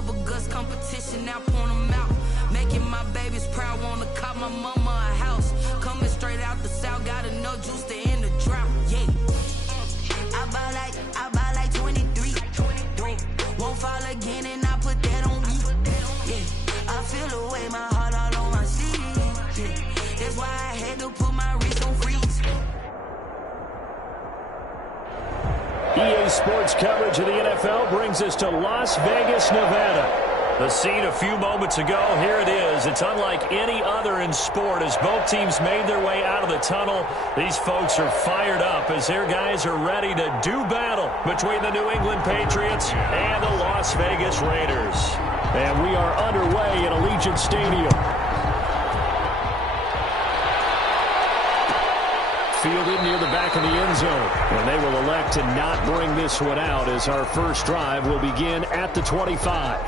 Bubba Gus competition, now point them out. Making my babies proud, wanna cop my mama a house. Coming straight out the south, got enough juice to end the drought. Yeah. I buy like 23. Won't fall again and I put that on me. Yeah. I feel the way, my heart all on my sleeve. Yeah. That's why I had to put my wrist on freeze. EA Sports coverage of the NFL brings us to Las Vegas, Nevada. The scene a few moments ago, here it is. It's unlike any other in sport as both teams made their way out of the tunnel. These folks are fired up as their guys are ready to do battle between the New England Patriots and the Las Vegas Raiders. And we are underway at Allegiant Stadium. Fielded near the back of the end zone. And they will elect to not bring this one out as our first drive will begin at the 25.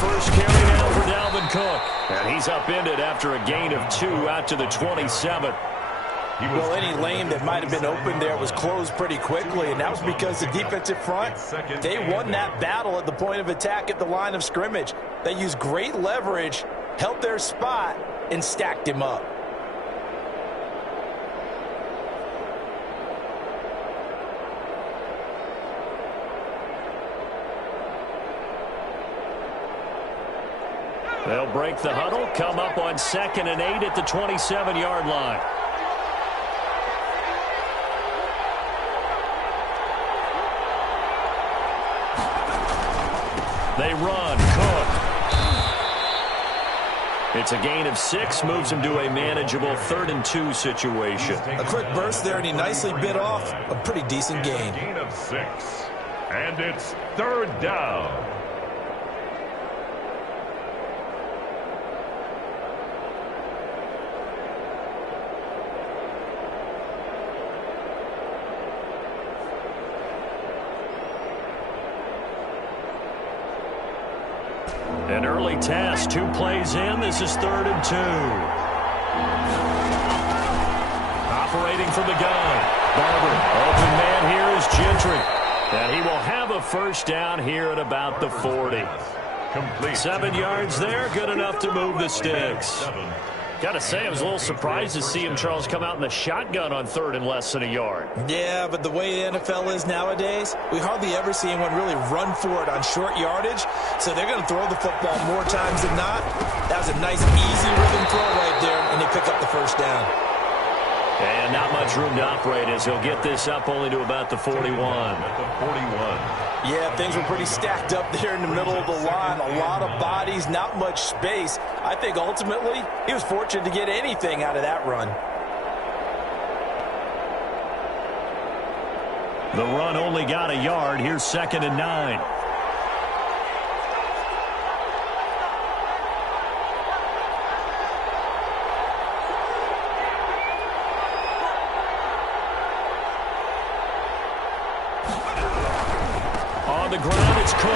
First carry now for Dalvin Cook. And he's upended after a gain of 2 out to the 27. Well, any lane that might have been open there was closed pretty quickly, and that was because the defensive front, they won that battle at the point of attack at the line of scrimmage. They used great leverage, held their spot, and stacked him up. They'll break the huddle, come up on 2nd and 8 at the 27-yard line. They run. Cook. It's a gain of 6, moves him to a manageable 3rd and 2 situation. A quick burst there, and he nicely bit off a pretty decent gain. Gain of 6, and it's 3rd down. An early test, 2 plays in. This is 3rd and 2. Operating from the gun. Barber. Open man here is Gentry. And he will have a first down here at about the 40. Complete. 7 yards there, good enough to move the sticks. Got to say, I was a little surprised to see him, Charles, come out in the shotgun on 3rd and less than a yard. Yeah, but the way the NFL is nowadays, we hardly ever see anyone really run for it on short yardage. So they're going to throw the football more times than not. That was a nice, easy rhythm throw right there, and they pick up the first down. And not much room to operate as he'll get this up only to about the 41. At the 41. Yeah, things were pretty stacked up there in the middle of the line. A lot of bodies, not much space. I think ultimately he was fortunate to get anything out of that run. The run only got a yard. Here's 2nd and 9. On the ground, it's Cook.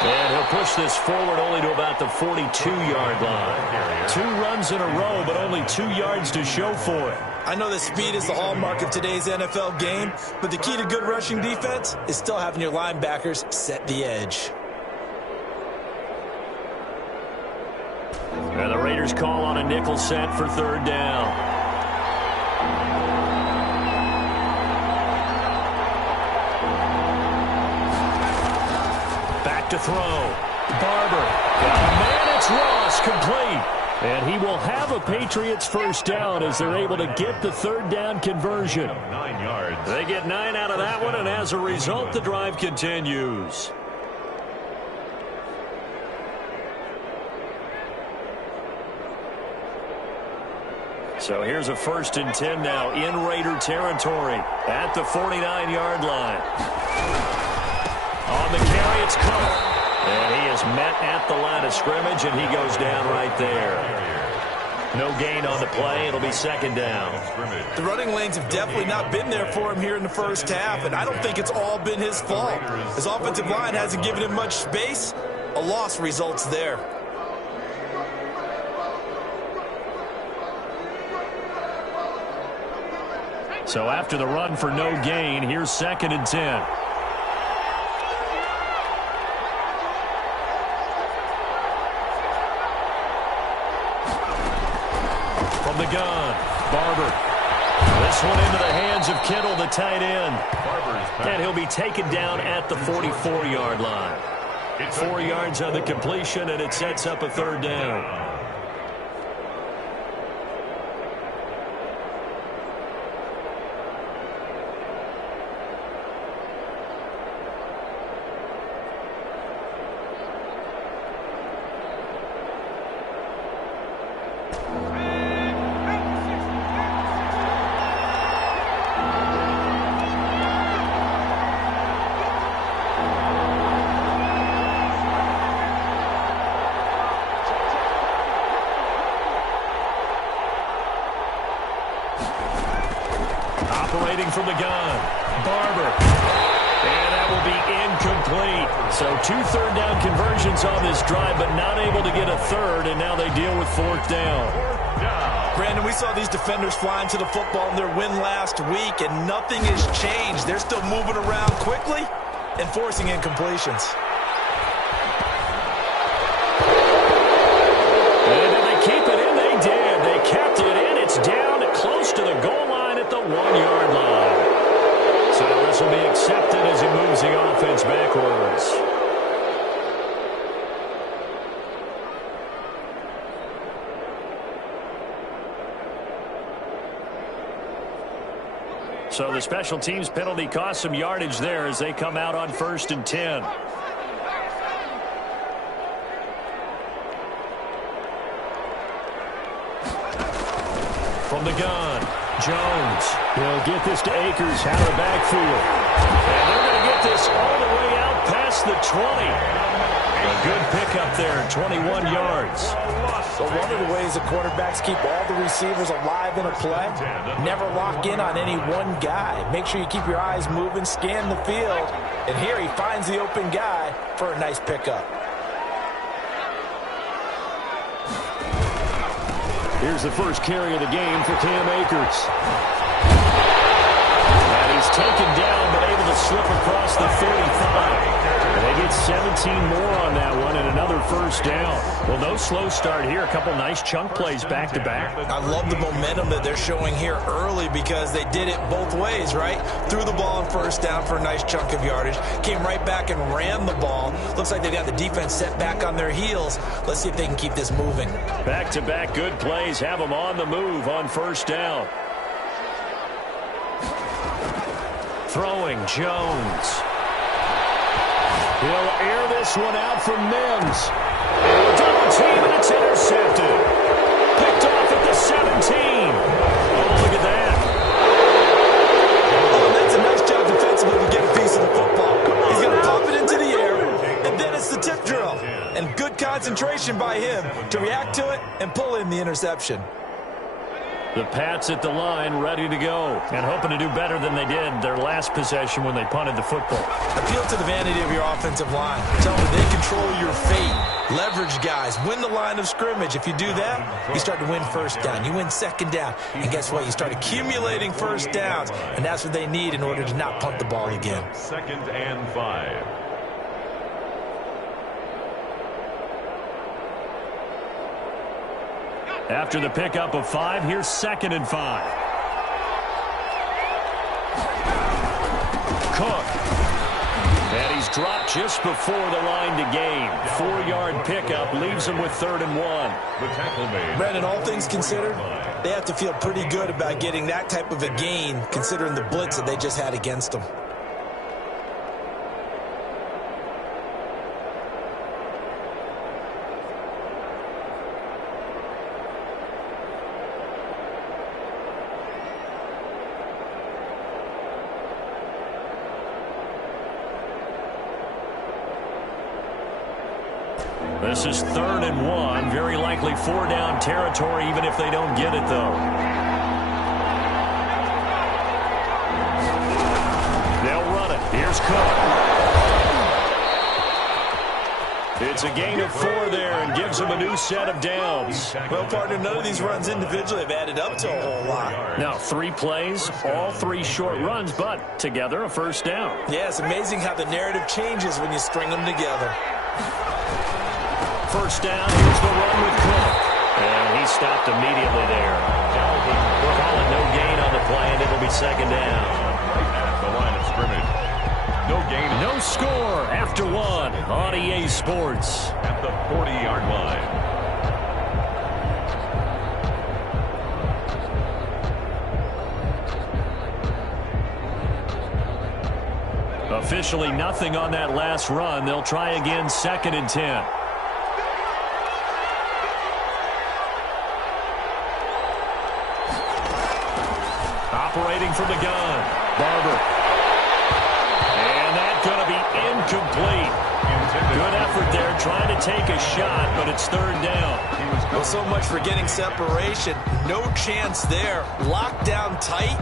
And he'll push this forward only to about the 42-yard line. 2 runs in a row, but only 2 yards to show for it. I know that speed is the hallmark of today's NFL game, but the key to good rushing defense is still having your linebackers set the edge. And the Raiders call on a nickel set for 3rd down. To throw. Barber. Man, it's Ross, complete. And he will have a Patriots first down as they're able to get the 3rd down conversion. 9 yards. They get 9 out of that one, and as a result, the drive continues. So here's a 1st and 10 now in Raider territory at the 49-yard line. On the carry, it's Cook. And he is met at the line of scrimmage, and he goes down right there. No gain on the play. It'll be second down. The running lanes have definitely not been there for him here in the first half, and I don't think it's all been his fault. His offensive line hasn't given him much space. A loss results there. So after the run for no gain, here's 2nd and 10. From the gun, Barber. This one into the hands of Kittle, the tight end. And he'll be taken down at the 44-yard line. 4 yards on the completion, and it sets up a 3rd down. Operating from the gun, Barber. And that will be incomplete. So 2 third-down conversions on this drive, but not able to get a third, and now they deal with 4th down. Brandon, we saw these defenders flying to the football in their win last week, and nothing has changed. They're still moving around quickly and forcing incompletions. And did they keep it in? They did. They kept it in. It's down close to the goal line at the 1-yard line. So this will be accepted as he moves the offense backwards. So the special teams penalty cost some yardage there as they come out on 1st and 10. From the gun, Jones. He'll get this to Akers out of the backfield. And they're going to get this all the way out past the 20. A good pickup there, 21 yards. So one of the ways the quarterbacks keep all the receivers alive in a play, never lock in on any one guy. Make sure you keep your eyes moving, scan the field. And here he finds the open guy for a nice pickup. Here's the first carry of the game for Cam Akers. And he's taken down, but able to slip across the 35. And they get 17 more on that one and another 1st down. Well, no slow start here. A couple nice chunk plays back-to-back. I love the momentum that they're showing here early because they did it both ways, right? Threw the ball on 1st down for a nice chunk of yardage. Came right back and ran the ball. Looks like they got the defense set back on their heels. Let's see if they can keep this moving. Back-to-back good plays. Have them on the move on 1st down. Throwing Jones. He'll air this one out from Mims. Double team, and it's intercepted. Picked off at the 17. Oh, look at that. Oh, that's a nice job defensively to get a piece of the football. He's going to pop it into the air, and then it's the tip drill. And good concentration by him to react to it and pull in the interception. The Pats at the line, ready to go, and hoping to do better than they did their last possession when they punted the football. Appeal to the vanity of your offensive line. Tell them they control your fate. Leverage guys. Win the line of scrimmage. If you do that, you start to win 1st down. You win 2nd down. And guess what? You start accumulating 1st downs. And that's what they need in order to not punt the ball again. 2nd and 5. After the pickup of 5, here's 2nd and 5. Cook. And he's dropped just before the line to gain. 4-yard pickup leaves him with 3rd and 1. The tackle made. Brandon, all things considered, they have to feel pretty good about getting that type of a gain considering the blitz that they just had against them. This is 3rd and 1. Very likely 4-down territory, even if they don't get it, though. They'll run it. Here's Cook. It's a gain of 4 there and gives them a new set of downs. Well, partner, none of these runs individually have added up to a whole lot. Now, 3 plays, all 3 short runs, but together a first down. Yeah, it's amazing how the narrative changes when you string them together. First down, here's the run with Cook. And he stopped immediately there. We're calling no gain on the play, and it'll be 2nd down. At the line of scrimmage. No gain. No score after 1 on EA Sports. At the 40-yard line. Officially nothing on that last run. They'll try again 2nd and 10. Operating from the gun. Barber. And that's going to be incomplete. Good effort there trying to take a shot, but it's 3rd down. Well, so much for getting separation. No chance there. Locked down tight,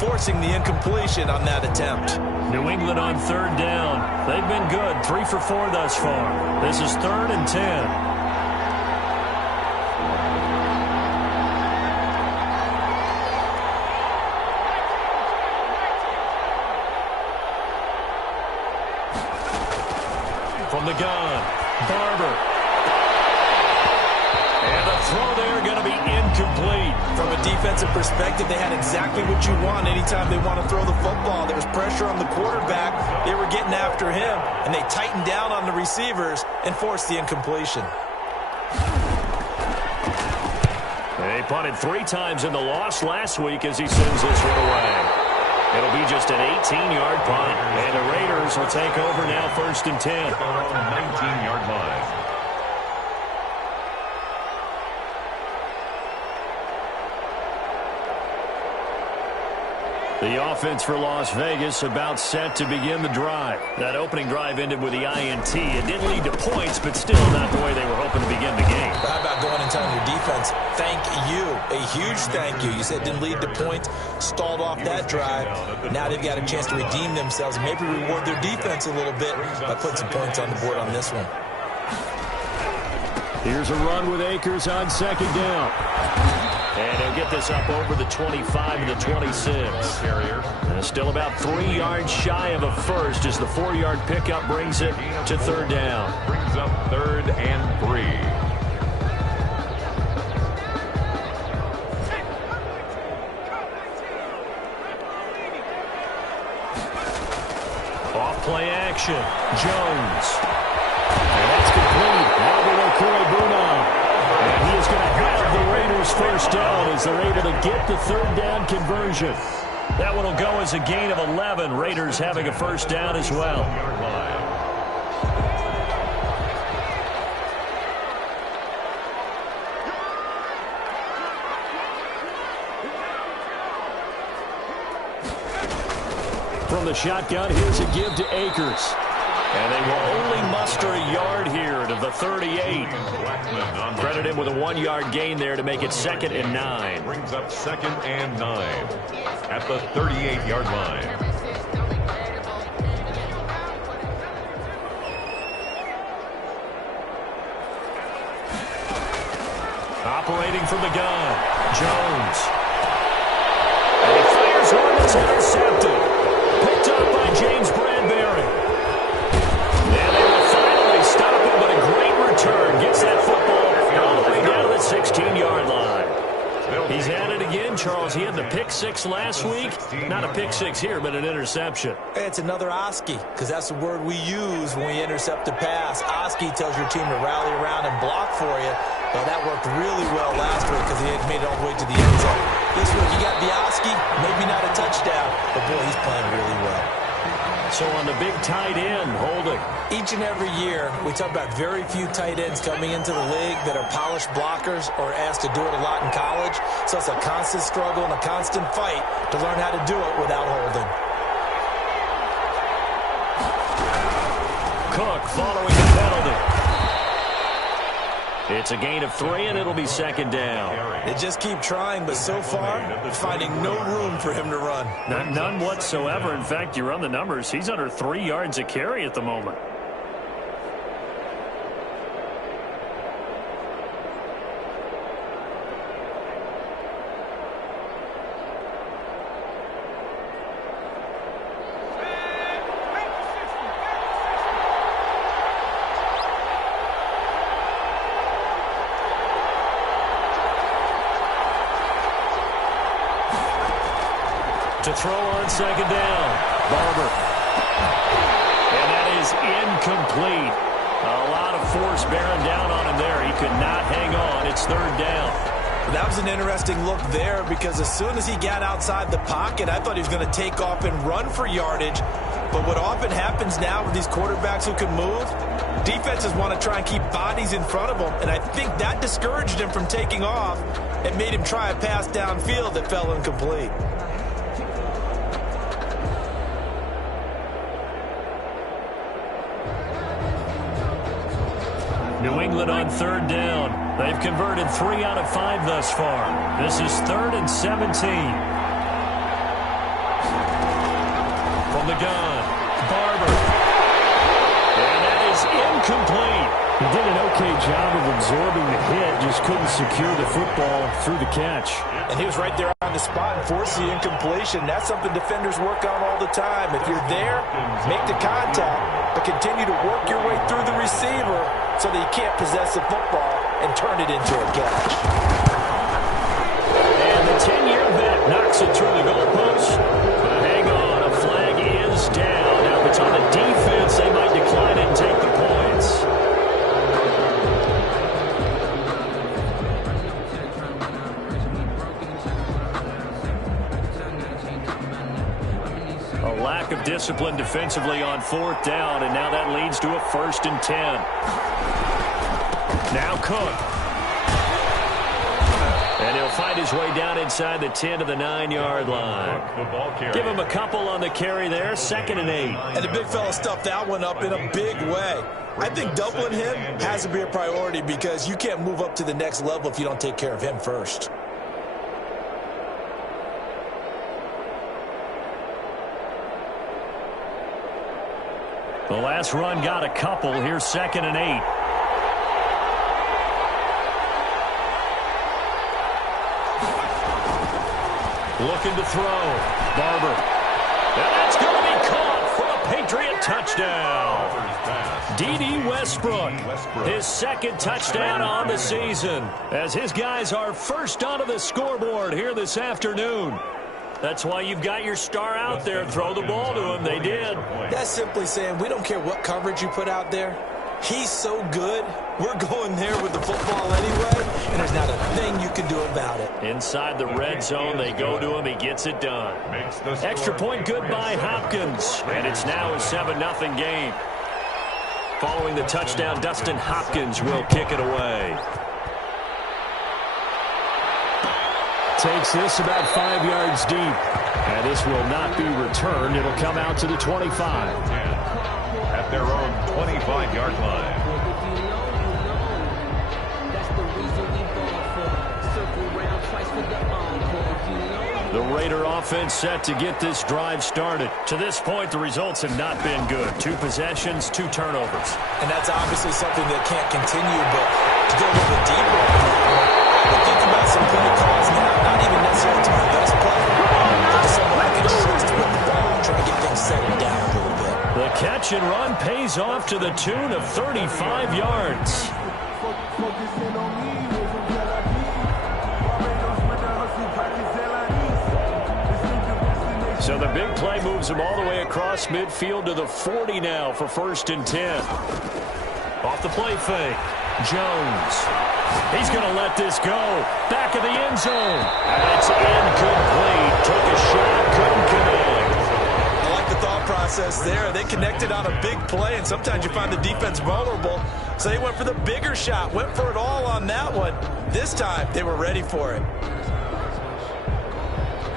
forcing the incompletion on that attempt. New England on 3rd down. They've been good. 3 for 4 thus far. This is 3rd and 10. From the gun, Barber. And the throw there going to be incomplete. From a defensive perspective, they had exactly what you want anytime they want to throw the football. There was pressure on the quarterback. They were getting after him, and they tightened down on the receivers and forced the incompletion. They punted 3 times in the loss last week as he sends this one away. It'll be just an 18-yard punt, and the Raiders will take over now 1st and 10. 19-yard line. The offense for Las Vegas about set to begin the drive. That opening drive ended with the INT. It didn't lead to points, but still not the way they were hoping to begin the game. How about going and telling your defense, thank you, a huge thank you. You said it didn't lead to points, stalled off that drive. Now they've got a chance to redeem themselves and maybe reward their defense a little bit by putting some points on the board on this one. Here's a run with Akers on 2nd down. And he'll get this up over the 25 to the 26. And still about 3 yards shy of a first as the 4-yard pickup brings it to 3rd down. Brings up 3rd and 3. Off play action. Jones. And that's complete. And he is going to have the Raiders first down as they're able to get the 3rd down conversion. That one will go as a gain of 11. Raiders having a first down as well. From the shotgun, here's a give to Akers. And they will only muster a yard here to the 38. Credit him with a 1-yard gain there to make it 2nd and 9. Brings up 2nd and 9 at the 38-yard line. Operating from the gun, Jones. And he fires one that's intercepted. Picked up by James Bradbury. And they will finally stop him, but a great return. Gets that football all the way down to the 16-yard line. He's at it again, Charles. He had the pick 6 last week. Not a pick 6 here, but an interception. It's another Oski, because that's the word we use when we intercept a pass. Oski tells your team to rally around and block for you. Well, that worked really well last week because he had made it all the way to the end zone. This week, you got the Oski, maybe not a touchdown, but boy, he's playing really well. So on the big tight end, holding. Each and every year, we talk about very few tight ends coming into the league that are polished blockers or asked to do it a lot in college. So it's a constant struggle and a constant fight to learn how to do it without holding. Cook following the penalty. It's a gain of 3, and it'll be second down. They just keep trying, but so far, finding no room for him to run. None whatsoever. In fact, you run the numbers. He's under 3 yards a carry at the moment. To throw on second down, Barber. And that is incomplete. A lot of force bearing down on him there. He could not hang on. It's third down. That was an interesting look there because as soon as he got outside the pocket, I thought he was going to take off and run for yardage. But what often happens now with these quarterbacks who can move, defenses want to try and keep bodies in front of them. And I think that discouraged him from taking off and made him try a pass downfield that fell incomplete. New England on third down. They've converted 3 out of 5 thus far. This is 3rd and 17. From the gun, Barber. And that is incomplete. He did an okay job of absorbing the hit, just couldn't secure the football through the catch. And he was right there on the spot and forced the incompletion. That's something defenders work on all the time. If you're there, make the contact, but continue to work your way through the receiver so that you can't possess the football and turn it into a catch. And the 10-year vet knocks it through the goalpost. But hang on, a flag is down. Now, if it's on the defense, they might decline it and take the points. A lack of discipline defensively on 4th down, and now that leads to a 1st and 10. Now Cook. And he'll find his way down inside the 10 to the 9-yard line. Give him a couple on the carry there, 2nd and 8. And the big fella stuffed that one up in a big way. I think doubling him has to be a priority because you can't move up to the next level if you don't take care of him first. The last run got a couple. Here's 2nd and 8. Looking to throw. Barber. And that's going to be caught for a Patriot touchdown. D.D. Westbrook, his 2nd touchdown on the season, as his guys are first onto the scoreboard here this afternoon. That's why you've got your star out there. Throw the ball to him. They did. That's simply saying we don't care what coverage you put out there. He's so good, we're going there with the football anyway, and there's not a thing you can do about it. Inside the red zone, they go to him. He gets it done. Extra point good by Hopkins, and it's now a 7-0 game. Following the touchdown, Dustin Hopkins will kick it away. Takes this about 5 yards deep. And this will not be returned. It'll come out to the 25. At their own 25-yard line. The Raider offense set to get this drive started. To this point, the results have not been good. 2 possessions, 2 turnovers. And that's obviously something that can't continue, but to go a little bit deeper, but think about some play calls now, not even necessarily to my best player, but to someone I can trust with the ball and try to get things settled down a little bit. The catch and run pays off to the tune of 35 yards. So the big play moves him all the way across midfield to the 40 now for 1st and 10. Off the play fake. Jones. He's going to let this go. Back of the end zone. And it's incomplete. Took a shot, couldn't connect. I like the thought process there. They connected on a big play, and sometimes you find the defense vulnerable. So they went for the bigger shot, went for it all on that one. This time, they were ready for it.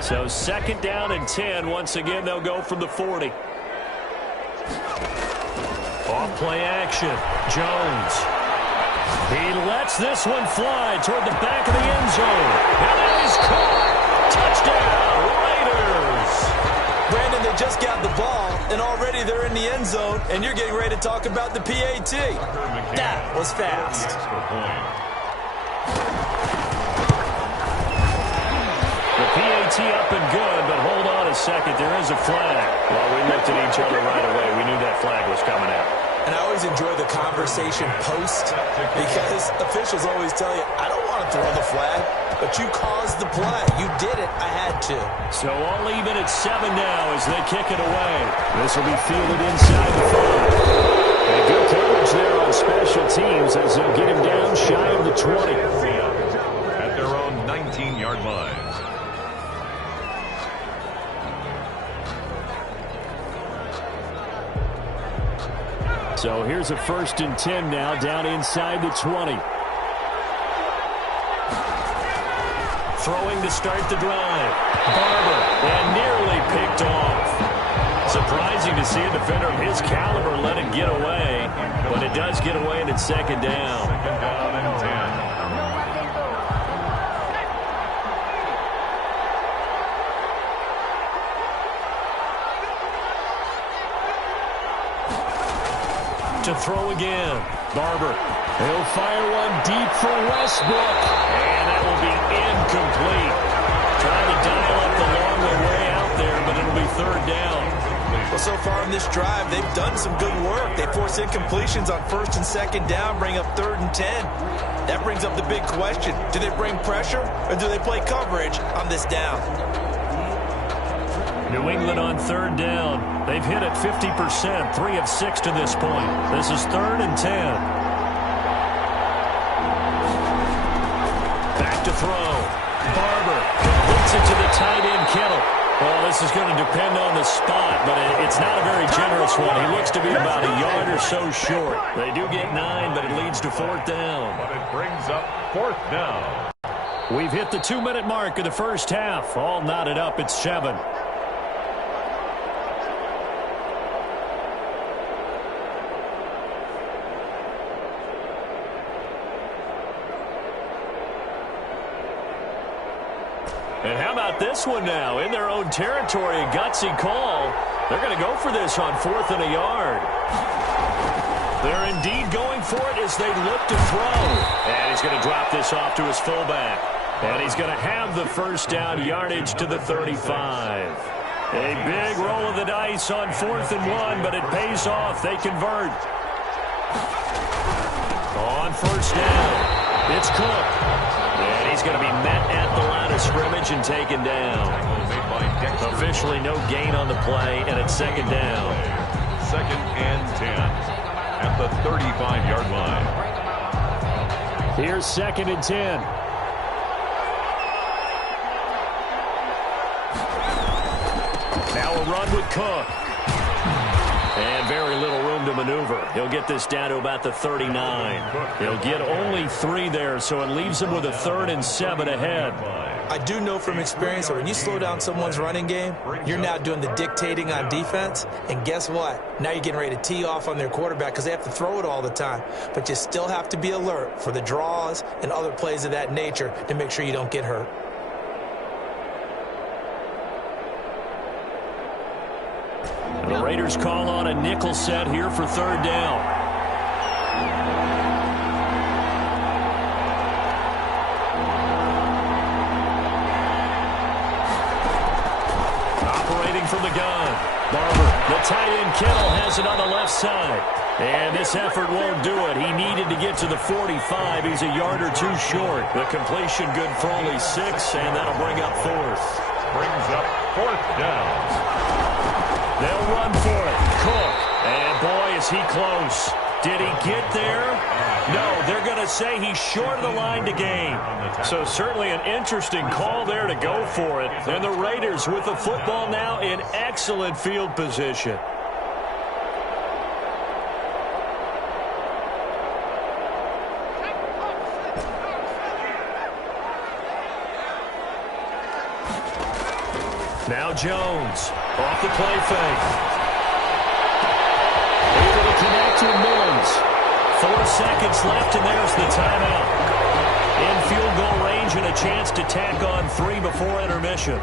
So 2nd down and 10. Once again, they'll go from the 40. Off play action. Jones. He lets this one fly toward the back of the end zone. And it is caught. Touchdown, Raiders. Brandon, they just got the ball, and already they're in the end zone, and you're getting ready to talk about the PAT. That was fast. The PAT up and good, but hold on a second. There is a flag. Well, we looked at each other right away. We knew that flag was coming out. And I always enjoy the conversation post because officials always tell you, I don't want to throw the flag, but you caused the play. You did it. I had to. So all even at 7 now as they kick it away. This will be fielded inside the 5. And good coverage there on special teams as they'll get him down shy of the 20. At their own 19-yard line. So here's a 1st and 10 now down inside the 20. Throwing to start the drive. Barber, and nearly picked off. Surprising to see a defender of his caliber let it get away, but it does get away and it's 2nd down. 2nd down and 10. To throw again. Barber. He'll fire one deep for Westbrook. And that will be incomplete. Trying to dial up the longer way out there, but it'll be 3rd down. Well, so far in this drive, they've done some good work. They force incompletions on 1st and 2nd down, bring up 3rd and 10. That brings up the big question. Do they bring pressure or do they play coverage on this down? New England on 3rd down. They've hit it 50%, 3 of 6 to this point. This is 3rd and 10. Back to throw. Barber completes it to the tight end, Kittle. Well, this is going to depend on the spot, but it's not a very generous one. He looks to be about a yard or so short. They do get 9, but it leads to 4th down. But it brings up 4th down. We've hit the 2-minute mark of the first half. All knotted up at 7. And how about this one now? In their own territory, a gutsy call. They're going to go for this on 4th and a yard. They're indeed going for it as they look to throw. And he's going to drop this off to his fullback. And he's going to have the 1st down yardage to the 35. A big roll of the dice on 4th and 1, but it pays off. They convert. On 1st down, it's Cook. And he's going to be met at the line of scrimmage and taken down. Officially no gain on the play, and it's 2nd down. 2nd and 10 at the 35-yard line. Here's 2nd and 10. Now a run with Cook. And very little room to maneuver. He'll get this down to about the 39. He'll get only 3 there, so it leaves him with a 3rd and 7 ahead. I do know from experience that when you slow down someone's running game, you're now doing the dictating on defense. And guess what? Now you're getting ready to tee off on their quarterback because they have to throw it all the time. But you still have to be alert for the draws and other plays of that nature to make sure you don't get hurt. The Raiders call on a nickel set here for 3rd down. Operating from the gun. Barber, the tight end Kittle has it on the left side. And this effort won't do it. He needed to get to the 45. He's a yard or 2 short. The completion good for only 6, and that'll bring up 4th. Brings up 4th down. They'll run for it. Cook. And boy, is he close. Did he get there? No, they're going to say he's short of the line to gain. So certainly an interesting call there to go for it. And the Raiders with the football now in excellent field position. Now Jones. Off the play fake. Able to connect with Mullins. 4 seconds left, and there's the timeout. In field goal range and a chance to tack on 3 before intermission.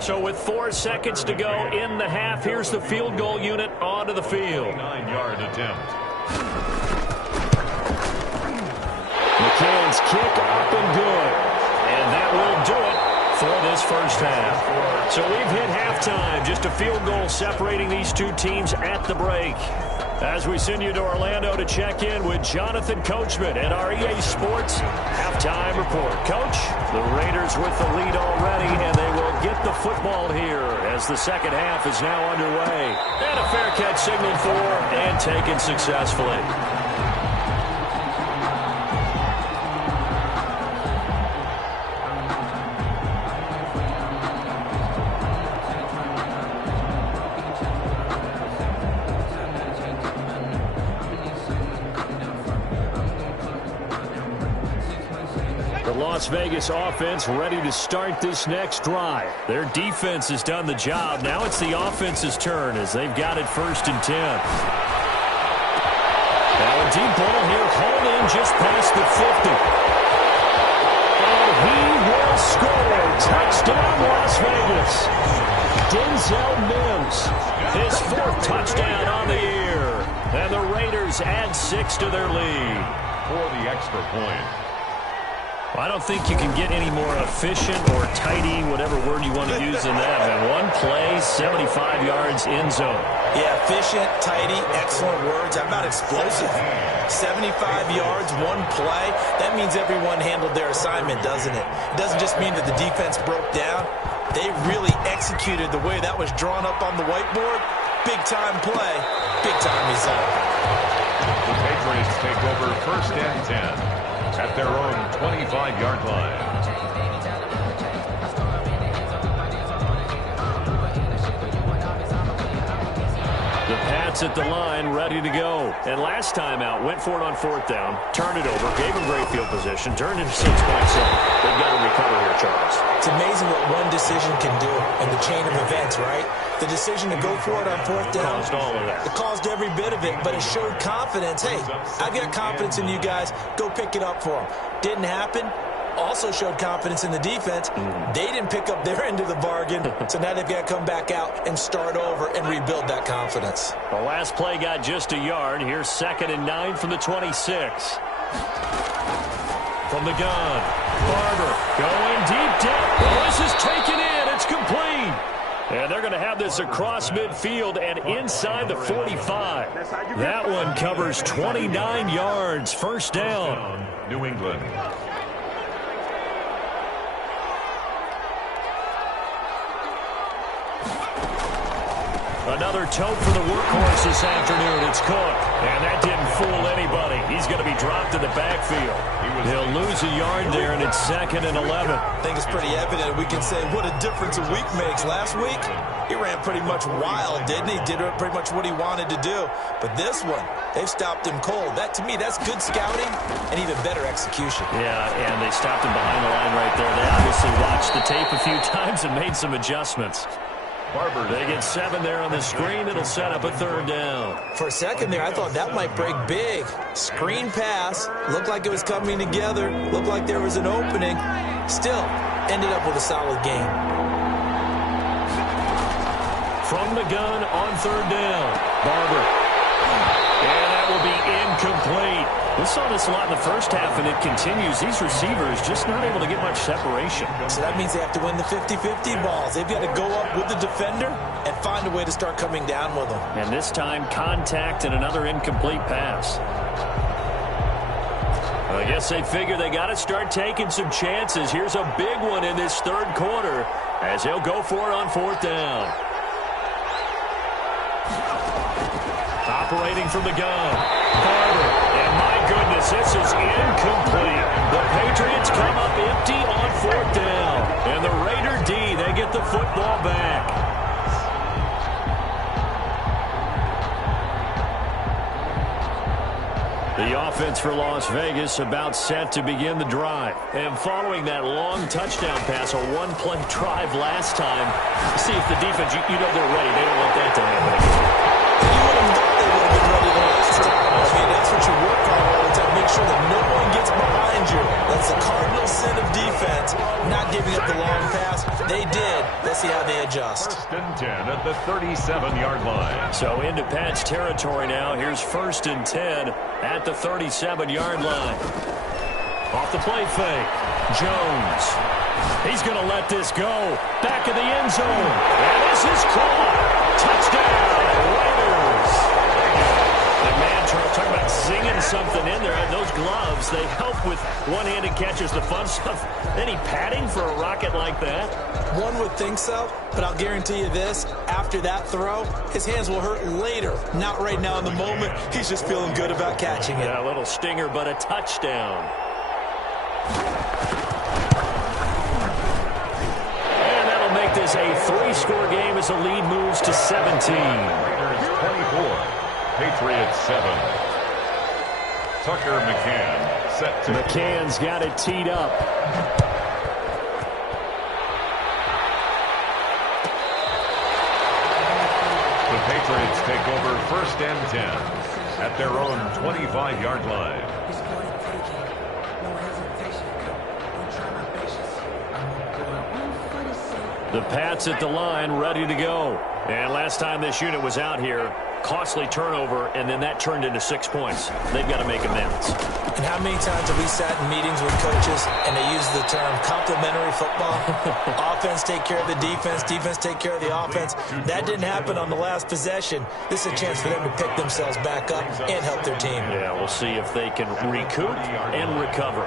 So with 4 seconds to go in the half, here's the field goal unit onto the field. 9-yard attempt. McCann's kick up and good. And that will do it for this first half. So we've hit halftime. Just a field goal separating these two teams at the break. As we send you to Orlando to check in with Jonathan Coachman at our EA Sports Halftime Report. Coach, the Raiders with the lead already, and they will get the football here as the second half is now underway. And a fair catch signaled for and taken successfully. Las Vegas offense ready to start this next drive. Their defense has done the job. Now it's the offense's turn as they've got it 1st and 10. Now a deep ball here hauled in just past the 50. And he will score. Touchdown, Las Vegas. Denzel Mims, his 4th touchdown on the year. And the Raiders add 6 to their lead. For the extra point. I don't think you can get any more efficient or tidy, whatever word you want to use in that. And one play, 75 yards in zone. Yeah, efficient, tidy, excellent words. How about explosive? 75 yards, one play. That means everyone handled their assignment, doesn't it? It doesn't just mean that the defense broke down. They really executed the way that was drawn up on the whiteboard. Big-time play, big-time result. The Patriots take over 1st and 10. At their own 25-yard line. The Pats at the line, ready to go. And last time out, went for it on 4th down, turned it over, gave him great field position, turned into 6 points. They've got to recover here, Charles. It's amazing what one decision can do in the chain of events, right? The decision to go for it on 4th down. Caused all of that. It caused every bit of it, but it showed confidence. Hey, I've got confidence in you guys. Go pick it up for them. Didn't happen. Also showed confidence in the defense. They didn't pick up their end of the bargain, so now they've got to come back out and start over and rebuild that confidence. The last play got just a yard. Here's 2nd and 9 from the 26. From the gun, Barber going deep down. Oh, this is taken in. It's complete. And they're going to have this across midfield and inside the 45. That one covers 29 yards. 1st down. New England. Another tote for the workhorse this afternoon. It's Cook. And that didn't fool anybody. He's going to be dropped in the backfield. He'll lose a yard there, and it's 2nd and 11. I think it's pretty evident. We can say what a difference a week makes. Last week, he ran pretty much wild, didn't he? Did pretty much what he wanted to do. But this one, they've stopped him cold. That, to me, that's good scouting and even better execution. Yeah, and they stopped him behind the line right there. They obviously watched the tape a few times and made some adjustments. Barber. They get 7 there on the screen. It'll set up a 3rd down. For a second there, I thought that might break big. Screen pass. Looked like it was coming together. Looked like there was an opening. Still, ended up with a solid game. From the gun on 3rd down. Barber. And that will be incomplete. We saw this a lot in the first half, and it continues. These receivers just not able to get much separation. So that means they have to win the 50-50 balls. They've got to go up with the defender and find a way to start coming down with them. And this time, contact and another incomplete pass. I guess they figure they got to start taking some chances. Here's a big one in this 3rd quarter as he'll go for it on 4th down. Operating from the gun. Barber. And my goodness, as this is incomplete. The Patriots come up empty on 4th down. And the Raider D, they get the football back. The offense for Las Vegas about set to begin the drive. And following that long touchdown pass, a one-play drive last time, see if the defense, you know they're ready. They don't want that to happen again. You would have thought they would have been ready last time. I mean, that's what you work on all the time. Make sure that no one gets behind you. That's the cardinal sin of defense, not giving up the long pass. They did. Let's see how they adjust. 1st and 10 at the 37-yard line. So into Pat's territory now. Here's 1st and 10 at the 37-yard line. Off the play fake. Jones. He's going to let this go. Back of the end zone. And this is caught. Touchdown, Raiders. And man, talking about zinging something in there. Those gloves, they help with one-handed catches, the fun stuff. Any padding for a rocket like that? One would think so, but I'll guarantee you this. After that throw, his hands will hurt later. Not right now in the moment. He's just feeling good about catching it. Yeah, a little stinger, but a touchdown. And that'll make this a 3-score game as the lead moves to 17. Raiders 24, Patriots 7. Tucker McCann set to. McCann's got it teed up. The Patriots take over 1st and 10 at their own 25-yard line. The Pats at the line, ready to go. And last time this unit was out here, costly turnover, and then that turned into 6 points. They've got to make amends. And how many times have we sat in meetings with coaches and they use the term complementary football? Offense take care of the defense, defense take care of the offense. That didn't happen on the last possession. This is a chance for them to pick themselves back up and help their team. Yeah, we'll see if they can recoup and recover.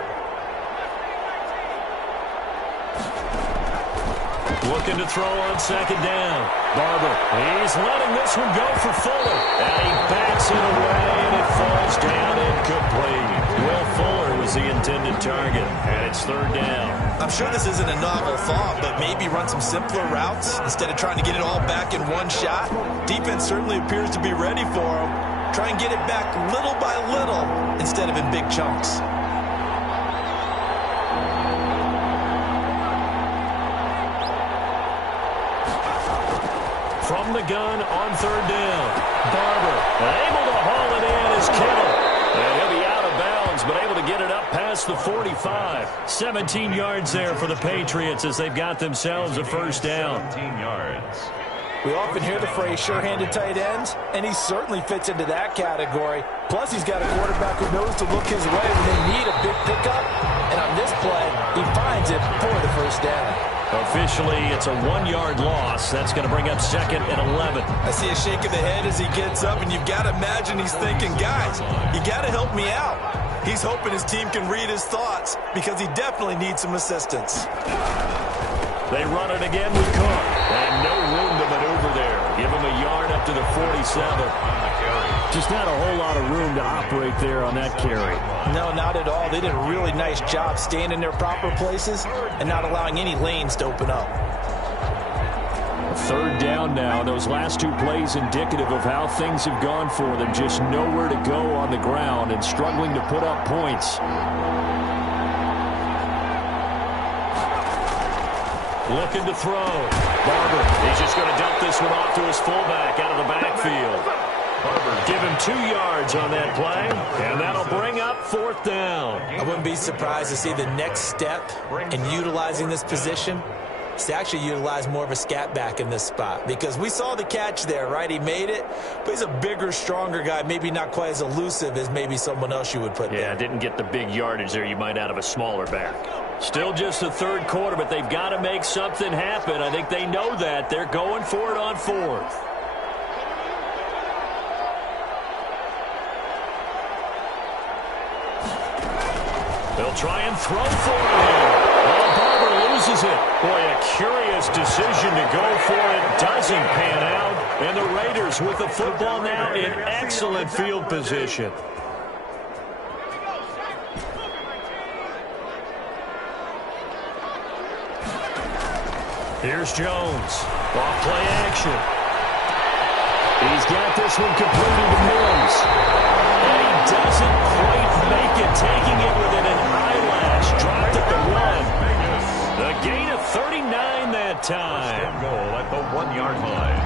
Looking to throw on 2nd down. Barber, he's letting this one go for Fuller. And he backs it away, and it falls down incomplete. Will Fuller was the intended target, and it's 3rd down. I'm sure this isn't a novel thought, but maybe run some simpler routes instead of trying to get it all back in one shot. Defense certainly appears to be ready for him. Try and get it back little by little instead of in big chunks. From the gun on 3rd down. Barber able to haul it in is Kittle. And he'll be out of bounds, but able to get it up past the 45. 17 yards there for the Patriots as they've got themselves a 1st down. 17 yards. We often hear the phrase sure-handed tight ends, and he certainly fits into that category. Plus, he's got a quarterback who knows to look his way when they need a big pickup. And on this play, he finds it for the 1st down. Officially, it's a 1-yard loss. That's going to bring up 2nd and 11. I see a shake of the head as he gets up, and you've got to imagine he's thinking, guys, you got to help me out. He's hoping his team can read his thoughts because he definitely needs some assistance. They run it again with Cook. And no room to maneuver there. Give him a yard up to the 47. Just not a whole lot of room to operate there on that carry. No, not at all. They did a really nice job staying in their proper places and not allowing any lanes to open up. 3rd down now. Those last 2 plays indicative of how things have gone for them. Just nowhere to go on the ground and struggling to put up points. Looking to throw. Barber, he's just going to dump this one off to his fullback out of the backfield. Barber, give him 2 yards on that play, and that'll bring up 4th down. I wouldn't be surprised to see the next step in utilizing this position is to actually utilize more of a scat back in this spot, because we saw the catch there, right? He made it, but he's a bigger, stronger guy, maybe not quite as elusive as maybe someone else you would put there. Yeah, didn't get the big yardage there you might out of a smaller back. Still just the 3rd quarter, but they've got to make something happen. I think they know that. They're going for it on 4th. They'll try and throw for it. Well, Barber loses it. Boy, a curious decision to go for it. Doesn't pan out. And the Raiders with the football now in excellent field position. Here's Jones. Off play action. He's got this one completed to Mills. And he doesn't quite make it, taking it within an eyelash. Dropped at the 1. The gain of 39 that time. First and goal at the 1-yard line.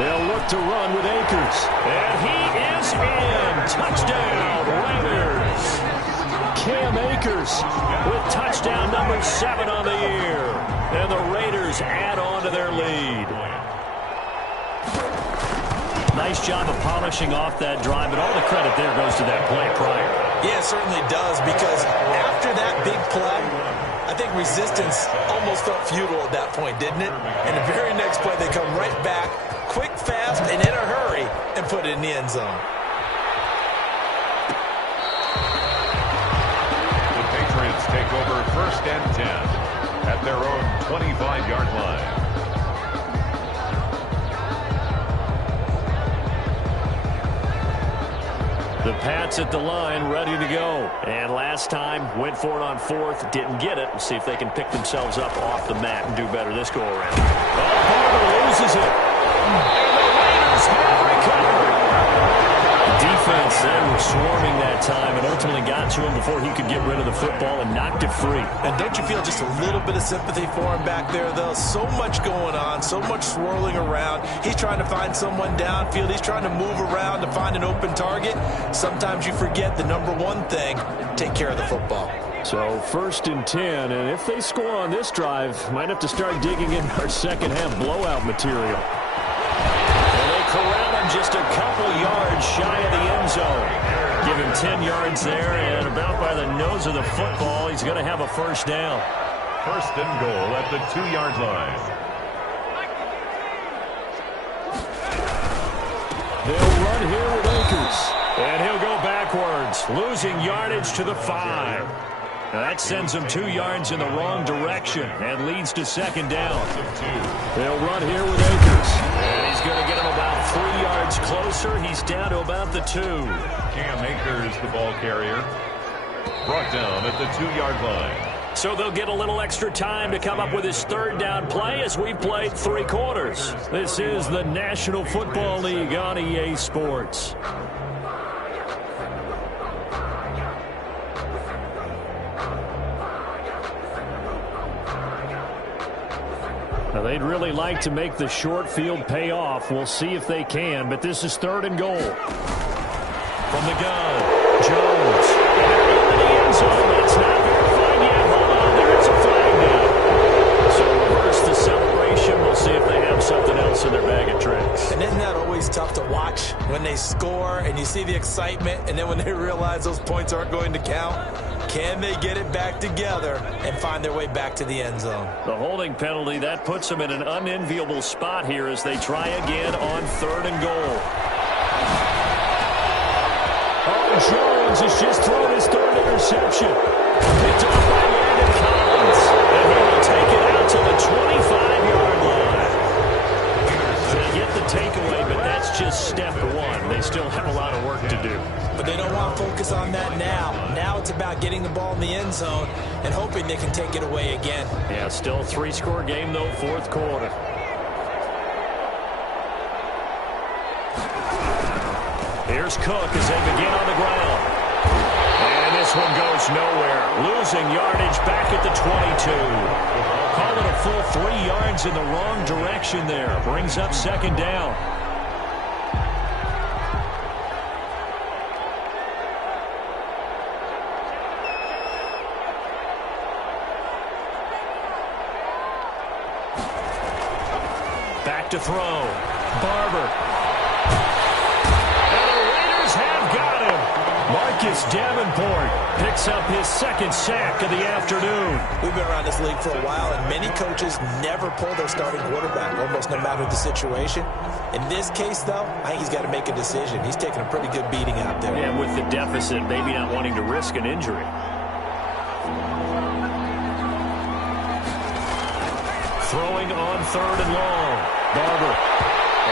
They'll look to run with Akers. And he is in. Touchdown, Raiders. Cam Akers with touchdown number 7 on the year. And the Raiders add on to their lead. Nice job of polishing off that drive, but all the credit there goes to that play prior. Yeah, it certainly does, because after that big play, I think resistance almost felt futile at that point, didn't it? And the very next play, they come right back, quick, fast, and in a hurry, and put it in the end zone. The Patriots take over first and 10 at their own 25-yard line. The Pats at the line, ready to go. And last time, went for it on 4th, didn't get it. We'll see if they can pick themselves up off the mat and do better this go-around. Oh, Barber loses it. And the Raiders have recovered. Defense, they were swarming that time and ultimately got to him before he could get rid of the football and knocked it free. And don't you feel just a little bit of sympathy for him back there, though? So much going on, so much swirling around. He's trying to find someone downfield. He's trying to move around to find an open target. Sometimes you forget the number one thing, take care of the football. So 1st and 10, and if they score on this drive, might have to start digging in our second half blowout material. And they corral him just a couple yards shy of the end zone. Give him 10 yards there, and about by the nose of the football, he's going to have a first down. First and goal at the 2-yard line. They'll run here with Akers. And he'll go backwards, losing yardage to the 5. Now that sends him 2 yards in the wrong direction and leads to second down. They'll run here with Akers. And he's going to get him about 3 yards closer. He's down to about the 2. Cam Akers, the ball carrier, brought down at the 2-yard line. So they'll get a little extra time to come up with his 3rd down play as we've played 3 quarters. This is the National Football League on EA Sports. Now they'd really like to make the short field pay off. We'll see if they can, but this is 3rd and goal. From the gun, Jones. In the end zone, that's not verified yet. Hold on, there is a flag down. So reverse the celebration. We'll see if they have something else in their bag of tricks. And isn't that always tough to watch when they score and you see the excitement, and then when they realize those points aren't going to count? Can they get it back together and find their way back to the end zone? The holding penalty, that puts them in an unenviable spot here as they try again on 3rd and goal. Oh, Jones has just thrown his 3rd interception. Picked off by Landon Collins. And he will take it out to the 25-yard line. They get the takeaway, but that's just step 1. They still have a lot of work to do. But they don't want to focus on that now. Now it's about getting the ball in the end zone and hoping they can take it away again. Yeah, still a 3-score game, though, 4th quarter. Here's Cook as they begin on the ground. And this one goes nowhere. Losing yardage back at the 22. Call it a full 3 yards in the wrong direction there. Brings up second down. Back to throw. Barber. And the Raiders have got him. Marcus Davenport picks up his 2nd sack of the afternoon. We've been around this league for a while, and many coaches never pull their starting quarterback, almost no matter the situation. In this case, though, I think he's got to make a decision. He's taking a pretty good beating out there. And with the deficit, maybe not wanting to risk an injury. Throwing on 3rd and long. Barber.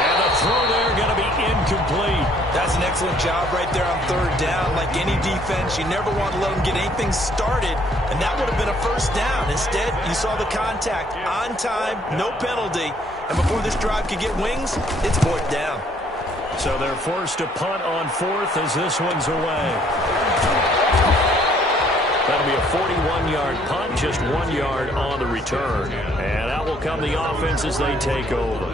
And the throw there going to be incomplete. That's an excellent job right there on third down. Like any defense, you never want to let them get anything started, and that would have been a first down. Instead, you saw the contact on time, no penalty, and before this drive could get wings, it's fourth down. So they're forced to punt on fourth as this one's away. That'll be a 41-yard punt, just 1 yard on the return. And out will come the offense as they take over.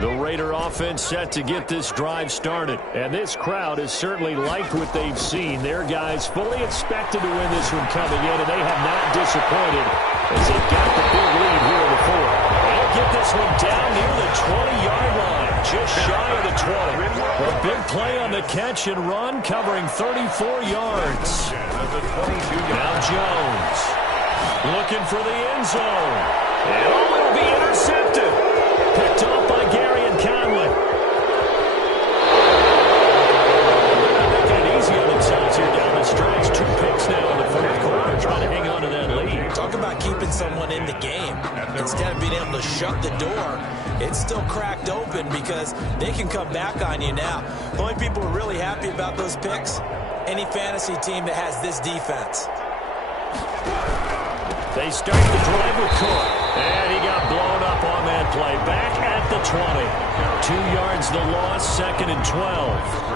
The Raider offense set to get this drive started. And this crowd has certainly liked what they've seen. Their guys fully expected to win this one coming in, and they have not disappointed as they've got the big lead here in the fourth. They'll get this one down near the 20-yard line, just shy of the 20. A big play on the catch and run, covering 34 yards. Now Jones looking for the end zone. And it'll be intercepted. Picked off by Gary and Conley. Making it easy on themselves here down the stretch. 2 picks now in the fourth quarter, trying to hang on to that lead. Talk about keeping someone in the game. Instead of being able to shut the door, it's still cracked open because they can come back on you now. The only people who are really happy about those picks, any fantasy team that has this defense. They start the drive with Cook. And he got blown up on that play. Back at the 20. 2 yards the loss, 2nd and 12.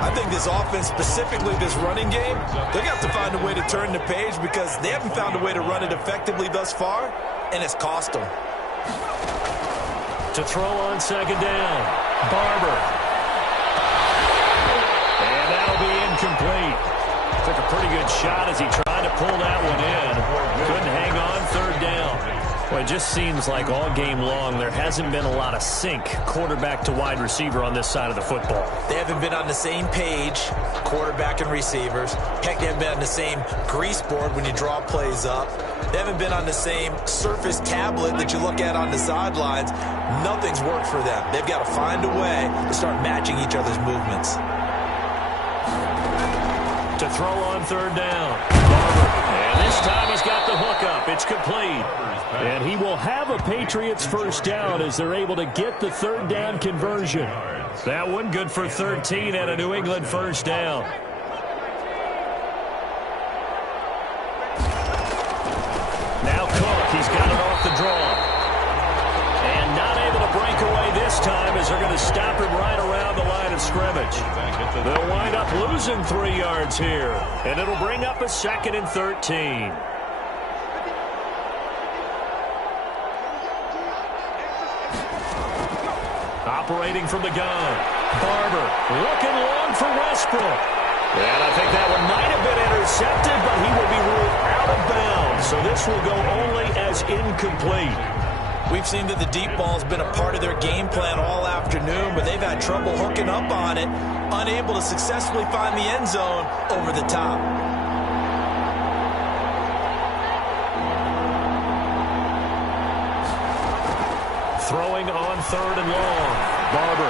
I think this offense, specifically this running game, they're going to have to find a way to turn the page because they haven't found a way to run it effectively thus far, and it's cost them. To throw on 2nd down. Barber. And that'll be incomplete. Took a pretty good shot as he tried to pull that one in. Couldn't hang on, 3rd down. Well, it just seems like all game long there hasn't been a lot of sync quarterback to wide receiver on this side of the football. They haven't been on the same page, quarterback and receivers. Heck, they haven't been on the same grease board when you draw plays up. They haven't been on the same surface tablet that you look at on the sidelines. Nothing's worked for them. They've got to find a way to start matching each other's movements. To throw on 3rd down. Barber. And this time he's got the hook up. It's complete. And he will have a Patriots first down as they're able to get the 3rd down conversion. That one good for 13 and a New England first down. Now Cook. He's got it off the draw. And not able to break away this time as they're going to stop him right around the line of scrimmage. They'll wind up losing 3 yards here. And it'll bring up a 2nd and 13. Operating from the gun. Barber looking long for Westbrook. And I think that one might have been intercepted, but he will be ruled out of bounds. So this will go only as incomplete. We've seen that the deep ball has been a part of their game plan all afternoon, but they've had trouble hooking up on it, unable to successfully find the end zone over the top. Throwing on 3rd and long. Barber.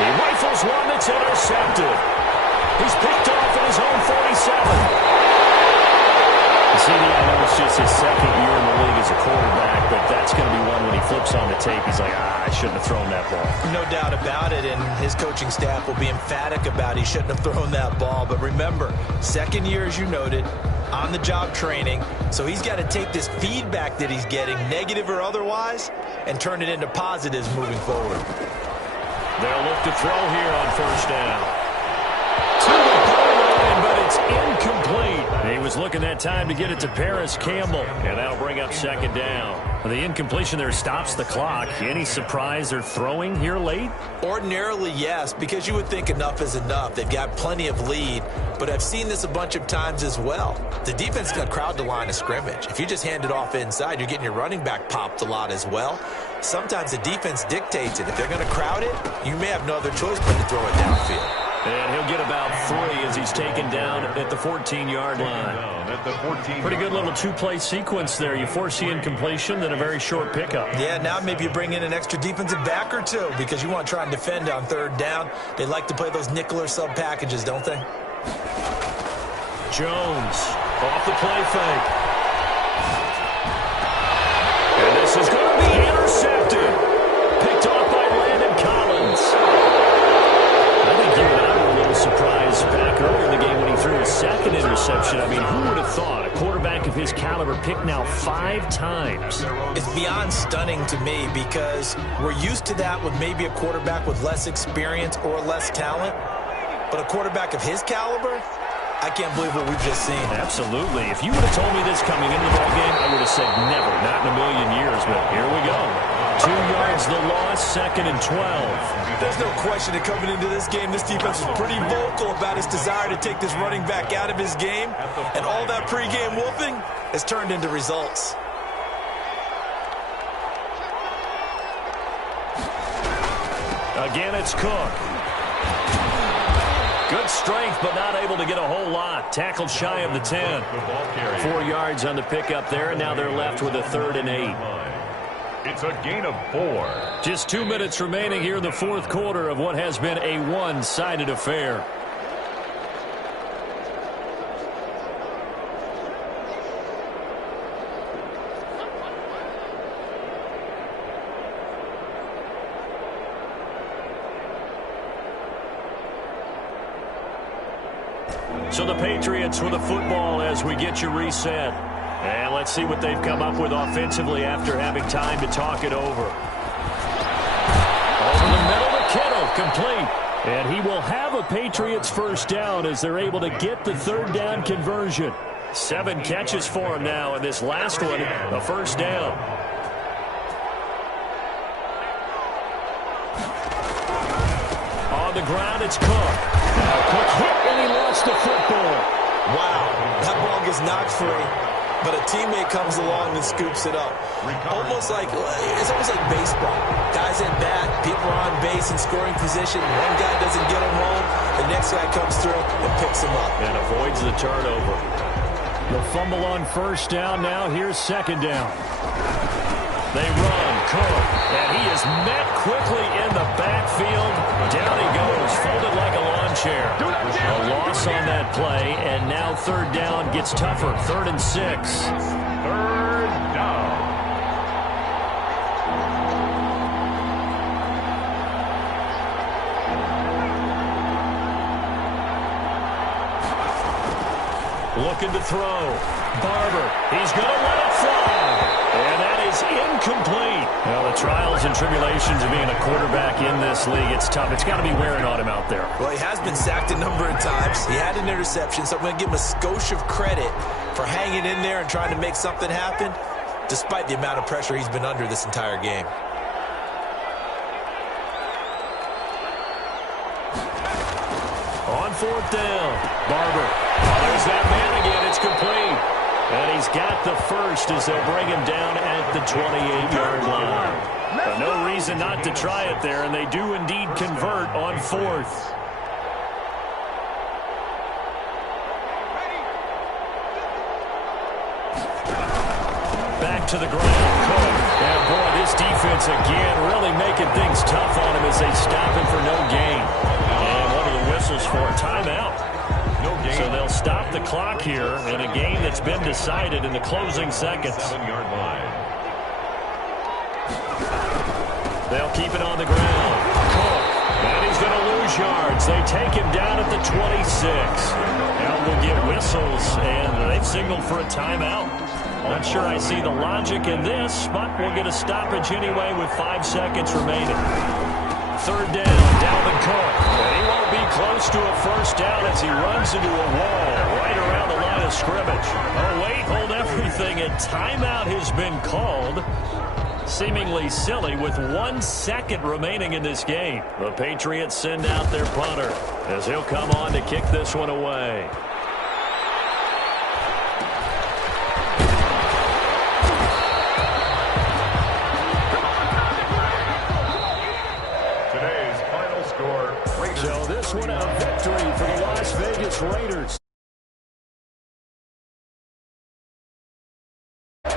He rifles one that's intercepted. He's picked off in his own 47. See, I know it's just his 2nd year in the league as a quarterback, but that's going to be one when he flips on the tape. He's like, I shouldn't have thrown that ball. No doubt about it, and his coaching staff will be emphatic about he shouldn't have thrown that ball. But remember, 2nd year, as you noted, on-the-job training, so he's got to take this feedback that he's getting, negative or otherwise, and turn it into positives moving forward. They'll look to throw here on 1st down. To the goal line, but it's incomplete. He was looking that time to get it to Paris Campbell, and that'll bring up 2nd down. The incompletion there stops the clock. Any surprise they're throwing here late? Ordinarily, yes, because you would think enough is enough. They've got plenty of lead, but I've seen this a bunch of times as well. The defense is going to crowd the line of scrimmage. If you just hand it off inside, you're getting your running back popped a lot as well. Sometimes the defense dictates it. If they're going to crowd it, you may have no other choice but to throw it downfield. And he'll get about 3 as he's taken down at the 14-yard line. Pretty good little two-play sequence there. You force the incompletion, then a very short pickup. Yeah, now maybe you bring in an extra defensive back or two because you want to try and defend on 3rd down. They like to play those nickel or sub packages, don't they? Jones off the play fake. And this is going to be intercepted. Picked off by Landon Collins. I think you and I were a little surprised back earlier in the game when he threw his 2nd interception. I mean, who would have thought a quarterback of his caliber picked now 5 times? It's beyond stunning to me because we're used to that with maybe a quarterback with less experience or less talent. But a quarterback of his caliber, I can't believe what we've just seen. Absolutely. If you would have told me this coming into the ballgame, I would have said never, not in a million years. But here we go. 2 yards the loss, 2nd and 12. There's no question that coming into this game, this defense was pretty vocal about its desire to take this running back out of his game. And all that pregame whooping has turned into results. Again, it's Cook. Good strength, but not able to get a whole lot. Tackled shy of the 10. 4 yards on the pickup there, and now they're left with a 3rd and 8. It's a gain of 4. Just 2 minutes remaining here in the 4th quarter of what has been a one-sided affair. So the Patriots with the football as we get you reset. And let's see what they've come up with offensively after having time to talk it over. Over the middle to Kittle, complete. And he will have a Patriots 1st down as they're able to get the 3rd down conversion. 7 catches for him now, and this last one, a 1st down. On the ground, it's Cook. Now Cook hit, and he lost the football. Wow, that ball gets knocked free, but a teammate comes along and scoops it up. It's almost like baseball. Guys at bat, people are on base in scoring position. One guy doesn't get him home, the next guy comes through and picks him up. And avoids the turnover. The fumble on 1st down now. Here's 2nd down. They run, Cook, and he is met quickly in the backfield. Down he goes, folded like a lawn chair. A loss on that play, and now 3rd down gets tougher. 3rd and 6. 3rd down. Looking to throw. Barber, he's going to let it fly. And that is incomplete. Well, the trials and tribulations of being a quarterback in this league, it's tough. It's got to be wearing on him out there. Well, he has been sacked a number of times. He had an interception, so I'm going to give him a skosh of credit for hanging in there and trying to make something happen, despite the amount of pressure he's been under this entire game. On 4th down, Barber. There's that man again. It's complete. And he's got the 1st as they'll bring him down at the 28-yard line. But no reason not to try it there, and they do indeed convert on 4th. Back to the ground, Cook. And boy, this defense again really making things tough on him as they stop him for no gain. And one of the whistles for a timeout. So they'll stop the clock here in a game that's been decided in the closing seconds. 7-yard line. They'll keep it on the ground. Cook, and he's going to lose yards. They take him down at the 26. Now we'll get whistles, and they've signaled for a timeout. Not sure I see the logic in this, but we'll get a stoppage anyway with 5 seconds remaining. 3rd down, Dalvin Cook. And he won't be close to a 1st down as he runs into a wall right around the line of scrimmage. Oh, wait, hold everything. A timeout has been called. Seemingly silly with 1 second remaining in this game. The Patriots send out their punter as he'll come on to kick this one away. So this one a Raiders.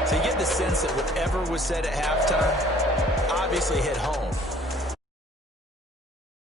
So you get the sense that whatever was said at halftime obviously hit home.